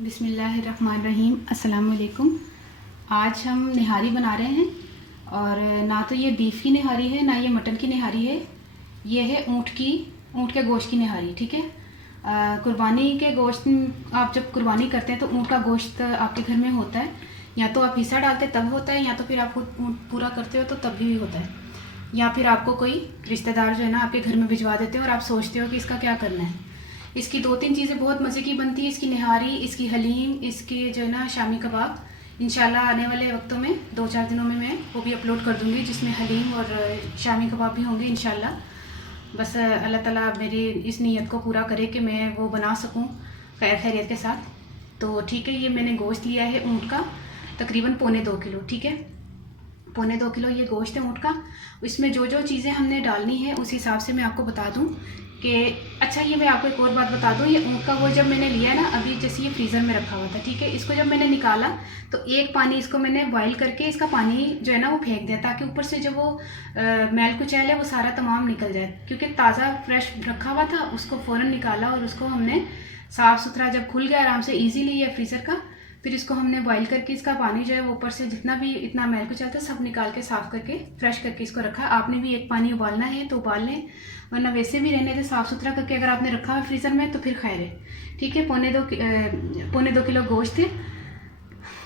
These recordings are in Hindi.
बिस्मिल्लाहिर्रहमानिर्रहीम। अस्सलाम वालेकुम। आज हम निहारी बना रहे हैं और ना तो ये बीफ की निहारी है ना ये मटन की निहारी है। ये है ऊँट के गोश्त की निहारी। ठीक है। कुर्बानी के गोश्त, आप जब कुर्बानी करते हैं तो ऊँट का गोश्त आपके घर में होता है, या तो आप हिस्सा डालते तब होता है, या तो फिर आप ऊँट पूरा करते हो तो तब भी होता है, या फिर आपको कोई रिश्तेदार जो है ना आपके घर में भिजवा देते हो और आप सोचते हो कि इसका क्या करना है। इसकी 2-3 चीज़ें बहुत मज़े की बनती है, इसकी निहारी, इसकी हलीम, इसके जो है ना शामी कबाब। इंशाल्लाह आने वाले वक्तों में 2-4 दिनों में मैं वो भी अपलोड कर दूँगी, जिसमें हलीम और शामी कबाब भी होंगे इंशाल्लाह। बस अल्लाह ताला मेरी इस नीयत को पूरा करे कि मैं वो बना सकूँ खैर खैरियत के साथ। तो ठीक है, ये मैंने गोश्त लिया है ऊँट का, तकरीबन 2.25 किलो। ठीक है, 2.25 किलो ये गोश्त है ऊँट का। इसमें जो जो चीज़ें हमने डालनी है उस हिसाब से मैं आपको बता दूँ कि अच्छा, ये मैं आपको एक और बात बता दूँ, ये ऊँट का वो जब मैंने लिया ना, अभी जैसे ये फ्रीज़र में रखा हुआ था, ठीक है, इसको जब मैंने निकाला तो एक पानी इसको मैंने बॉयल करके इसका पानी जो है ना वो फेंक दिया, ताकि ऊपर से जो वो मैल कुचैल है वो सारा तमाम निकल जाए, क्योंकि ताज़ा फ्रेश रखा हुआ था। उसको फ़ौरन निकाला और उसको हमने साफ़ सुथरा जब खुल गया आराम से ईजीली ये फ्रीज़र का, फिर इसको हमने बॉईल करके इसका पानी जो है वो ऊपर से जितना भी इतना मैल कुचैल था सब निकाल के साफ़ करके फ्रेश करके इसको रखा। आपने भी एक पानी उबालना है तो उबाल लें, वरना वैसे भी रहने दें साफ़ सुथरा करके। अगर आपने रखा है फ्रीज़र में तो फिर खैर है। ठीक है, 2.25 किलो गोश्त है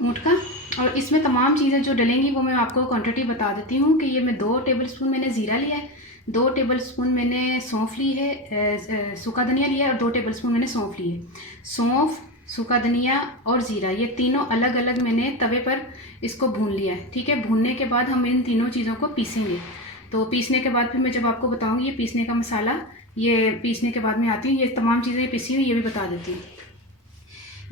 ऊँट का, और इसमें तमाम चीज़ें जो डलेंगी वो मैं आपको क्वांटिटी बता देती हूँ कि ये मैं 2 टेबल स्पून मैंने ज़ीरा लिया है, 2 टेबल स्पून मैंने सौंफ ली है, सूखा धनिया लिया है, और 2 टेबल स्पून मैंने सौंफ ली है। सौंफ, सूखा धनिया और ज़ीरा, ये तीनों अलग अलग मैंने तवे पर इसको भून लिया है। ठीक है, भूनने के बाद हम इन तीनों चीज़ों को पीसेंगे। तो पीसने के बाद फिर मैं जब आपको बताऊंगी ये पीसने का मसाला, ये पीसने के बाद में आती हूँ, ये तमाम चीज़ें पीसी हुई ये भी बता देती हूँ।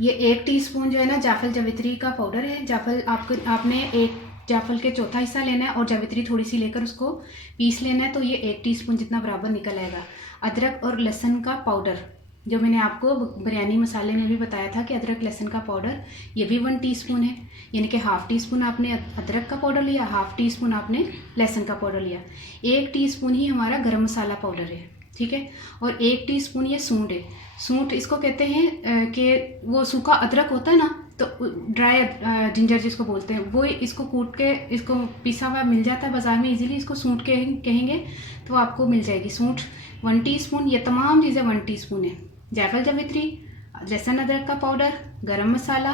ये 1 टीस्पून जो है ना जाफल जावित्री का पाउडर है। जाफल आपने एक जाफल के चौथा हिस्सा लेना है और जावित्री थोड़ी सी लेकर उसको पीस लेना है, तो ये 1 टीस्पून जितना बराबर निकल आएगा। अदरक और लहसुन का पाउडर, जो मैंने आपको बिरयानी मसाले में भी बताया था कि अदरक लहसुन का पाउडर, ये भी 1 टीस्पून है, यानी कि ½ टीस्पून आपने अदरक का पाउडर लिया, ½ टीस्पून आपने लहसुन का पाउडर लिया। 1 टीस्पून ही हमारा गरम मसाला पाउडर है। ठीक है, और 1 टीस्पून ये सूंड है। सूंड इसको कहते हैं कि वो सूखा अदरक होता है ना, तो ड्राई जिंजर जिसको बोलते हैं, वो इसको कूट के इसको पिसा हुआ मिल जाता है बाज़ार में इजीली, इसको सूंड के कहेंगे तो आपको मिल जाएगी सूंड। 1 टीस्पून, ये तमाम चीज़ें 1 टीस्पून है। जायफल जावित्री, लहसुन अदरक का पाउडर, गरम मसाला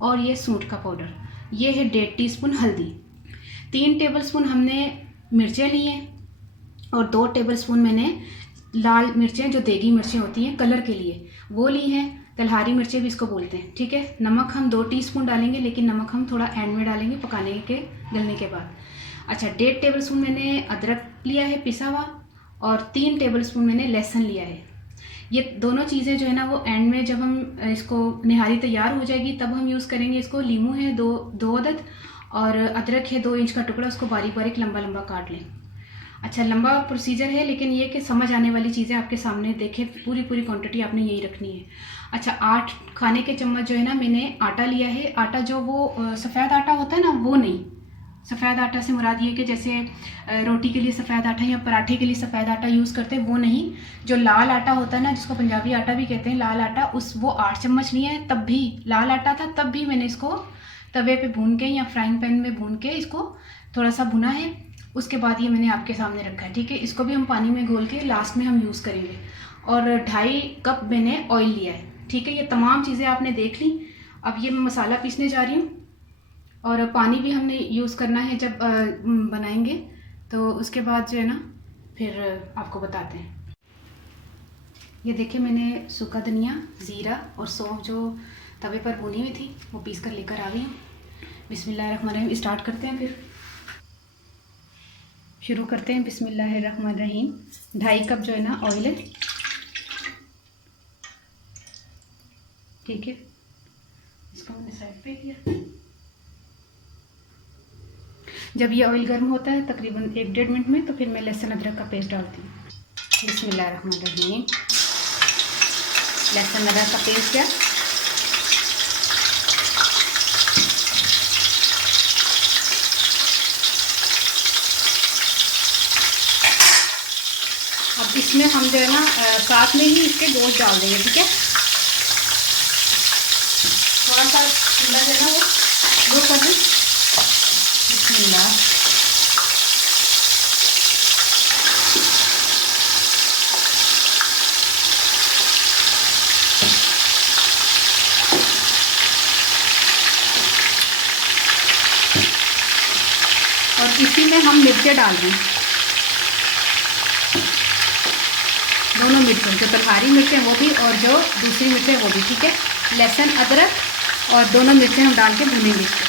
और ये सूंड का पाउडर। ये है 1.5 टीस्पून हल्दी। 3 टेबलस्पून हमने मिर्चें ली हैं, और 2 टेबलस्पून मैंने लाल मिर्चें, जो देगी मिर्चें होती हैं कलर के लिए, वो ली हैं। तलहारी मिर्चें भी इसको बोलते हैं। ठीक है, नमक हम 2 टीस्पून डालेंगे, लेकिन नमक हम थोड़ा एंड में डालेंगे पकाने के गलने के बाद। अच्छा, 1.5 टेबलस्पून मैंने अदरक लिया है पिसा हुआ, और 3 टेबलस्पून मैंने लहसुन लिया है। ये दोनों चीज़ें जो है ना वो एंड में जब हम इसको निहारी तैयार हो जाएगी तब हम यूज़ करेंगे इसको। लीमू है 2 अदद, और अदरक है 2 इंच का टुकड़ा, उसको बारीक बारीक लंबा लंबा काट लें। अच्छा, लंबा प्रोसीजर है, लेकिन ये कि समझ आने वाली चीज़ें आपके सामने देखें, पूरी क्वांटिटी आपने यही रखनी है। अच्छा, 8 खाने के चम्मच जो है ना मैंने आटा लिया है। आटा जो वो सफ़ेद आटा होता है ना, वो नहीं। सफ़ेद आटा से मुराद ये कि जैसे रोटी के लिए सफ़ेद आटा या पराठे के लिए सफ़ेद आटा यूज़ करते हैं, वो नहीं। जो लाल आटा होता है ना, जिसको पंजाबी आटा भी कहते हैं, लाल आटा, वो 8 चम्मच लिया है। तब भी लाल आटा था, तब भी मैंने इसको तवे पे भून के या फ्राइंग पैन में भून के इसको थोड़ा सा भुना है। उसके बाद ये मैंने आपके सामने रखा है। ठीक है, इसको भी हम पानी में घोल के लास्ट में हम यूज़ करेंगे। और 2.5 कप मैंने ऑयल लिया है। ठीक है, ये तमाम चीज़ें आपने देख ली। अब ये मैं मसाला पीसने जा रही हूँ, और पानी भी हमने यूज़ करना है जब बनाएंगे, तो उसके बाद जो है ना फिर आपको बताते हैं। ये देखिए, मैंने सूखा धनिया, ज़ीरा और सौंफ जो तवे पर भुनी हुई थी वो पीस कर लेकर आ गई हूँ। बिस्मिल्लाहिर्रहमानिर्रहीम। स्टार्ट करते हैं, फिर शुरू करते हैं। बिस्मिल्लाहिर्रहमानिर्रहीम। 2.5 कप जो है ना ऑयल है। ठीक है, इसको मैंने साइड पे किया। जब ये ऑयल गर्म होता है तकरीबन 1-1.5 मिनट में, तो फिर मैं लहसुन अदरक का पेस्ट डालती हूँ। बिस्मिल्लाहिर्रहमानिर्रहीम। लहसुन अदरक का पेस्ट है। अब इसमें हम जो है ना साथ में ही इसके गोश्त डाल देंगे। ठीक है, थोड़ा सा चूल्हा जो है ना वो लो कर दें। बिस्मिल्लाह। और इसी में हम मिर्चें डाल दें, दोनों मिर्चें, जो तलवारी मिर्चें वो भी और जो दूसरी मिर्चें वो भी, ठीक है। लहसुन अदरक और दोनों मिर्चें हम डाल के भूनेंगे इसको।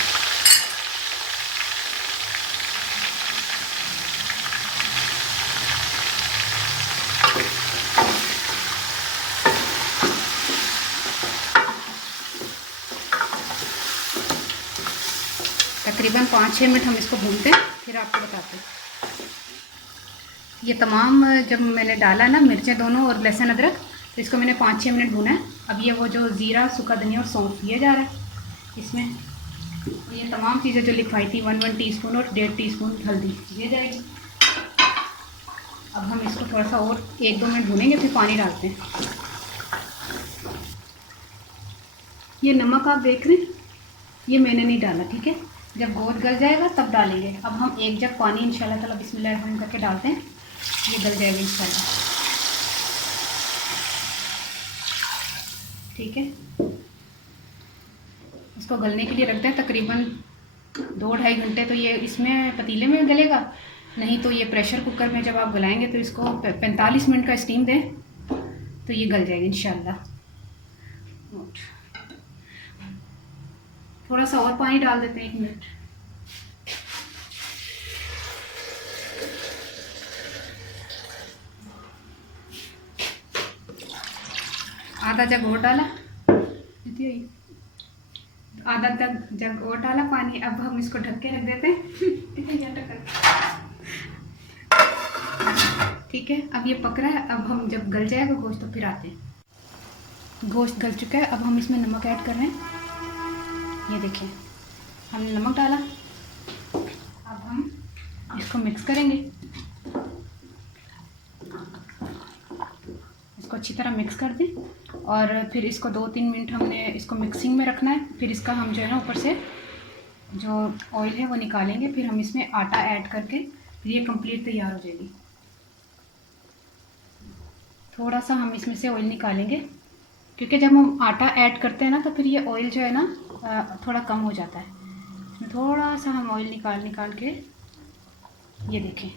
तकरीबन 5-6 मिनट हम इसको भूनते हैं, फिर आपको बताते हैं। ये तमाम जब मैंने डाला ना मिर्चें दोनों और लहसुन अदरक, तो इसको मैंने 5-6 मिनट भूना है। अब ये वो जो ज़ीरा, सूखा धनिया और सौंफ दिया जा रहा है इसमें, ये तमाम चीज़ें जो लिखवाई थी 1 टीस्पून और 1.5 टीस्पून हल्दी दिए जाएगी। अब हम इसको थोड़ा सा और 1-2 मिनट भूनेंगे, फिर पानी डालते हैं। ये नमक आप देख रहे हैं, ये मैंने नहीं डाला, ठीक है। जब गोश्त गल जाएगा तब डालेंगे। अब हम 1 जग पानी इंशाल्लाह ताला बिस्मिल्लाह करके डालते हैं, ये गल जाएगा इंशाल्लाह, ठीक है। इसको गलने के लिए रखते हैं तकरीबन 2-2.5 घंटे। तो ये इसमें पतीले में गलेगा, नहीं तो ये प्रेशर कुकर में जब आप गलाएंगे तो इसको 45 मिनट का स्टीम दें तो ये गल जाएगा इंशाल्लाह। थोड़ा सा और पानी डाल देते हैं, 1 मिनट। आधा जग और डाला, आधा जग और डाला पानी। अब हम इसको ढक के रख देते हैं ठीक है। अब ये पक रहा है, अब हम जब गल जाएगा गोश्त तो फिर आते हैं। गोश्त गल चुका है, अब हम इसमें नमक ऐड कर रहे हैं। ये देखिए हमने नमक डाला। अब हम इसको मिक्स करेंगे, इसको अच्छी तरह मिक्स कर दें और फिर इसको 2-3 मिनट हमने इसको मिक्सिंग में रखना है। फिर इसका हम जो है ना ऊपर से जो ऑयल है वो निकालेंगे, फिर हम इसमें आटा ऐड करके फिर ये कंप्लीट तैयार हो जाएगी। थोड़ा सा हम इसमें से ऑयल निकालेंगे, क्योंकि जब हम आटा ऐड करते हैं ना तो फिर ये ऑयल जो है ना थोड़ा कम हो जाता है। इसमें थोड़ा सा हम ऑयल निकाल के, ये देखें,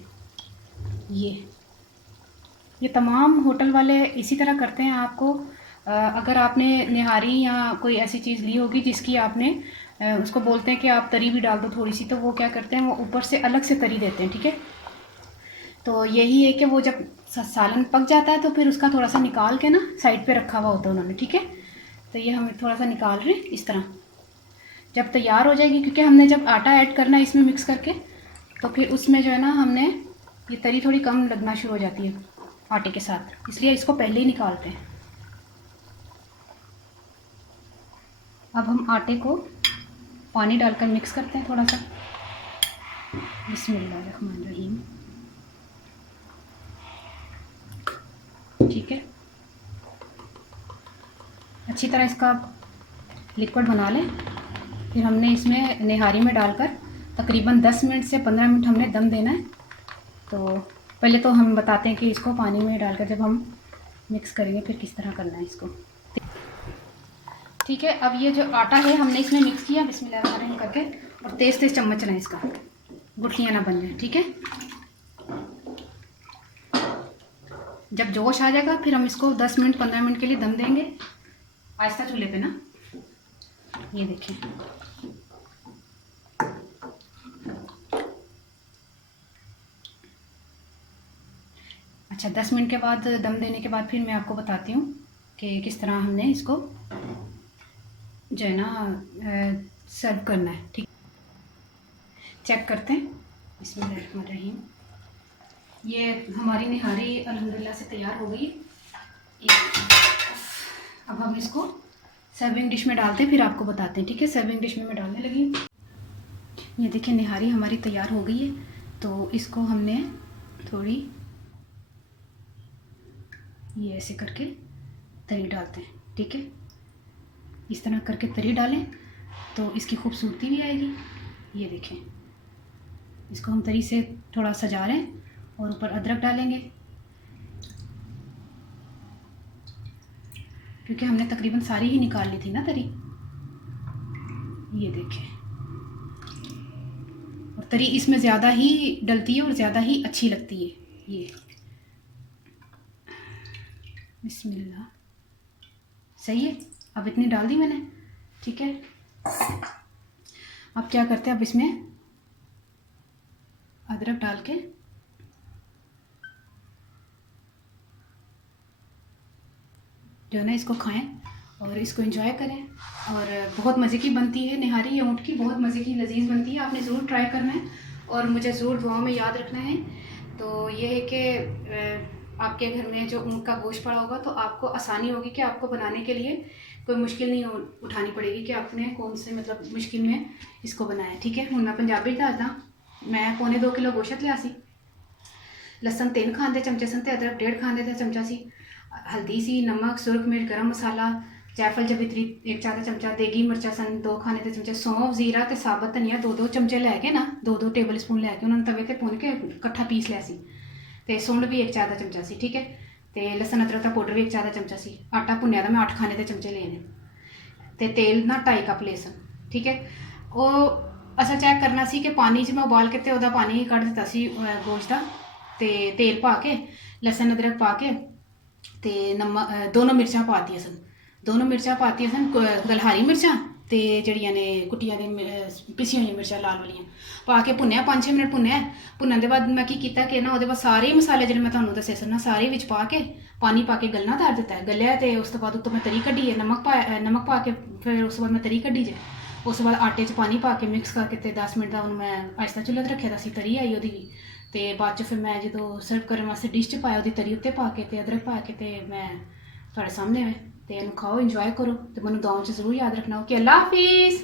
ये तमाम होटल वाले इसी तरह करते हैं। आपको अगर आपने निहारी या कोई ऐसी चीज़ ली होगी जिसकी आपने उसको बोलते हैं कि आप तरी भी डाल दो थोड़ी सी, तो वो क्या करते हैं, वो ऊपर से अलग से तरी देते हैं, ठीक है। तो यही है कि वो जब सालन पक जाता है तो फिर उसका थोड़ा सा निकाल के ना साइड पे रखा हुआ होता है उन्होंने, ठीक है। तो ये हम थोड़ा सा निकाल रहे हैं इस तरह। जब तैयार हो जाएगी, क्योंकि हमने जब आटा ऐड करना है इसमें मिक्स करके, तो फिर उसमें जो है ना हमने ये तरी थोड़ी कम लगना शुरू हो जाती है आटे के साथ, इसलिए इसको पहले ही निकालते हैं। अब हम आटे को पानी डालकर मिक्स करते हैं थोड़ा सा। बिस्मिल्लाहिर्रहमानिर्रहीम, ठीक है। अच्छी तरह इसका लिक्विड बना लें। फिर हमने इसमें निहारी में डालकर तकरीबन 10 मिनट से 15 मिनट हमने दम देना है। तो पहले तो हम बताते हैं कि इसको पानी में डालकर जब हम मिक्स करेंगे फिर किस तरह करना है इसको, ठीक है। अब ये जो आटा है हमने इसमें मिक्स किया बिस्मिल्लाह करके, और तेज़ तेज़ चम्मच चलाएं इसका, गुठलियाँ ना बन जाए, ठीक है। जब जोश आ जाएगा फिर हम इसको 10 मिनट 15 मिनट के लिए दम देंगे आहिस्ता चूल्हे पे ना। ये देखें, अच्छा 10 मिनट के बाद दम देने के बाद फिर मैं आपको बताती हूँ कि किस तरह हमने इसको जो है ना सर्व करना है, ठीक। चेक करते हैं, बिस्मिल्लाहिर्रहमानिर्रहीम। ये हमारी निहारी अल्हम्दुलिल्लाह से तैयार हो गई। अब हम इसको सर्विंग डिश में डालते हैं, फिर आपको बताते हैं, ठीक है। सर्विंग डिश में मैं डालने लगी। ये देखिए निहारी हमारी तैयार हो गई है। तो इसको हमने थोड़ी ये ऐसे करके तरी डालते हैं, ठीक है। इस तरह करके तरी डालें तो इसकी खूबसूरती भी आएगी। ये देखें, इसको हम तरी से थोड़ा सजा रहे हैं और ऊपर अदरक डालेंगे, क्योंकि हमने तकरीबन सारी ही निकाल ली थी ना तरी। ये देखें, और तरी इसमें ज़्यादा ही डलती है और ज़्यादा ही अच्छी लगती है। ये बिस्मिल्लाह, सही है। अब इतनी डाल दी मैंने, ठीक है। अब क्या करते हैं, अब इसमें अदरक डाल के जो है ना इसको खाएं और इसको एंजॉय करें। और बहुत मज़े की बनती है निहारी, ये ऊँट की बहुत मज़े की लजीज बनती है। आपने ज़रूर ट्राई करना है और मुझे ज़रूर दुआओं में याद रखना है। तो ये है कि आपके घर में जो ऊँट का गोश्त पड़ा होगा तो आपको आसानी होगी कि आपको बनाने के लिए कोई मुश्किल नहीं उठानी पड़ेगी कि आपने कौन से मतलब मुश्किल में इसको बनाया। ठीक है, हूँ मैं पंजाबी दसदा। मैं पौने 2 किलो गोश्त लिया सी, लसन 3 खाने चमचे सन, अदरक 1.5 खाने चमचा सी, हल्दी सी, नमक, सुरख मिर्च, गरम मसाला, जायफल जवित्री 1 चाहता चमचा, देगी मिर्चा सन 2 खाने के चमचे, सौंफ, जीरा ते साबत धनिया 2-2 चमचे लैके ना 2-2 टेबल स्पून लैके उन्होंने तवे ते भुन के इकट्ठा पीस लिया सी। ते सुंड भी 1 चाहता चमचा सी। ठीक है, ते लसन अदरक का पाउडर भी 1 चाहता चमचा सी। आटा भुनिया मैं 8 खाने के चमचे लेने, ते तेल ना 2.5 कप ले सन। ठीक है, वो असा चेक करना सी कि पानी च मैं उबाल के ते ओदा पानी कढ़ दिता सी गोश्त दा, ते तेल पा के लसन अदरक पा के ते नमक, 2 मिर्चां पातियां सन, 2 मिर्चां पातियां सन, गलहारी मिर्चां ते जड़ियां ने कुट्टियां दी पिसी हुई मिर्चां लाल वालियां पा के भुन्निया 5-6 मिनट भुन्निया। भुन्नन दे बाद मैं की कीता कि ना ओहदे बाद सारे मसाले जिहड़े मैं तुहानूं दस्से सन ना सारे विच पा के पानी पा के गलना धर दिता है। गलिया ते उस तो बाद उत्तों मैं तरी कड्ढी है, नमक पा के फिर उस बाद मैं तरी कड्ढी जे। उस बाद आटे च पानी पा के मिक्स करके ते 10 मिनट दा हुण मैं आहिस्ता चुल्हे ते रखे दा सी। तरी आई ओहदी भी, ते बाद च फिर मैं जो सर्व करने वास्ते डिश च पाया ओहदी तरी उत्ते पा के ते अदरक पा के ते मैं तुहाडे सामने है ते इहनूं खाओ, इंजॉय करो ते मैनूं दुआओं च जरूर याद रखना। ओके, अल्लाह हाफिज़।